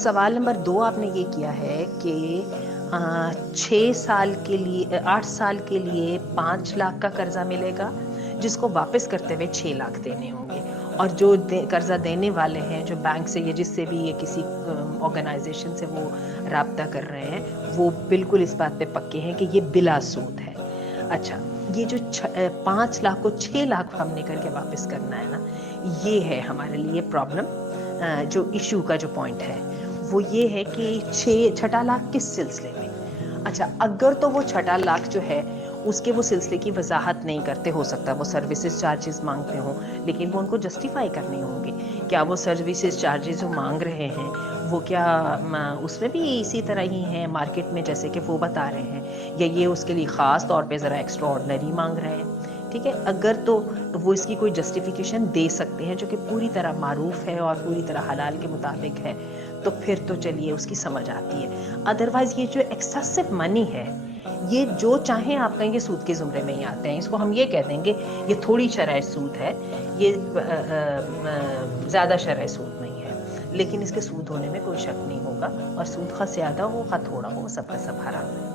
سوال نمبر 2 آپ نے یہ کیا ہے کہ 6 سال کے لیے 8 سال کے لیے 5 لاکھ کا قرضہ ملے گا جس کو واپس کرتے ہوئے 6 لاکھ دینے ہوں گے، اور جو قرضہ دینے والے ہیں جو بینک سے یا جس سے بھی یہ کسی آرگنائزیشن سے وہ رابطہ کر رہے ہیں وہ بالکل اس بات پہ پکے ہیں کہ یہ بلا سود ہے۔ اچھا، یہ جو 5 لاکھ کو 6 لاکھ ہم نے کر کے واپس کرنا ہے نا، یہ ہے ہمارے لیے پرابلم۔ جو ایشو کا جو پوائنٹ ہے وہ یہ ہے کہ 6 لاکھ کس سلسلے میں۔ اچھا، اگر تو وہ 6 لاکھ جو ہے اس کے وہ سلسلے کی وضاحت نہیں کرتے، ہو سکتا ہے وہ سروسز چارجز مانگتے ہوں، لیکن وہ ان کو جسٹیفائی کرنے ہوں گے۔ کیا وہ سروسز چارجز جو مانگ رہے ہیں وہ کیا اس میں بھی اسی طرح ہی ہیں مارکیٹ میں جیسے کہ وہ بتا رہے ہیں، یا یہ اس کے لیے خاص طور پہ ذرا ایکسٹرا آرڈنری مانگ رہے ہیں؟ ٹھیک ہے، اگر تو وہ اس کی کوئی جسٹیفیکیشن دے سکتے ہیں جو کہ پوری طرح معروف ہے اور پوری طرح حلال کے مطابق ہے، تو پھر تو چلیے اس کی سمجھ آتی ہے۔ ادروائز یہ جو ایکسیسو منی ہے، یہ جو چاہیں آپ کہیں گے سود کے زمرے میں ہی آتے ہیں، اس کو ہم یہ کہہ دیں گے یہ تھوڑی شرح سود ہے، یہ زیادہ شرح سود نہیں ہے، لیکن اس کے سود ہونے میں کوئی شک نہیں ہوگا، اور سود خواہ زیادہ ہو خواہ تھوڑا ہو سب کا سب حرام ہے۔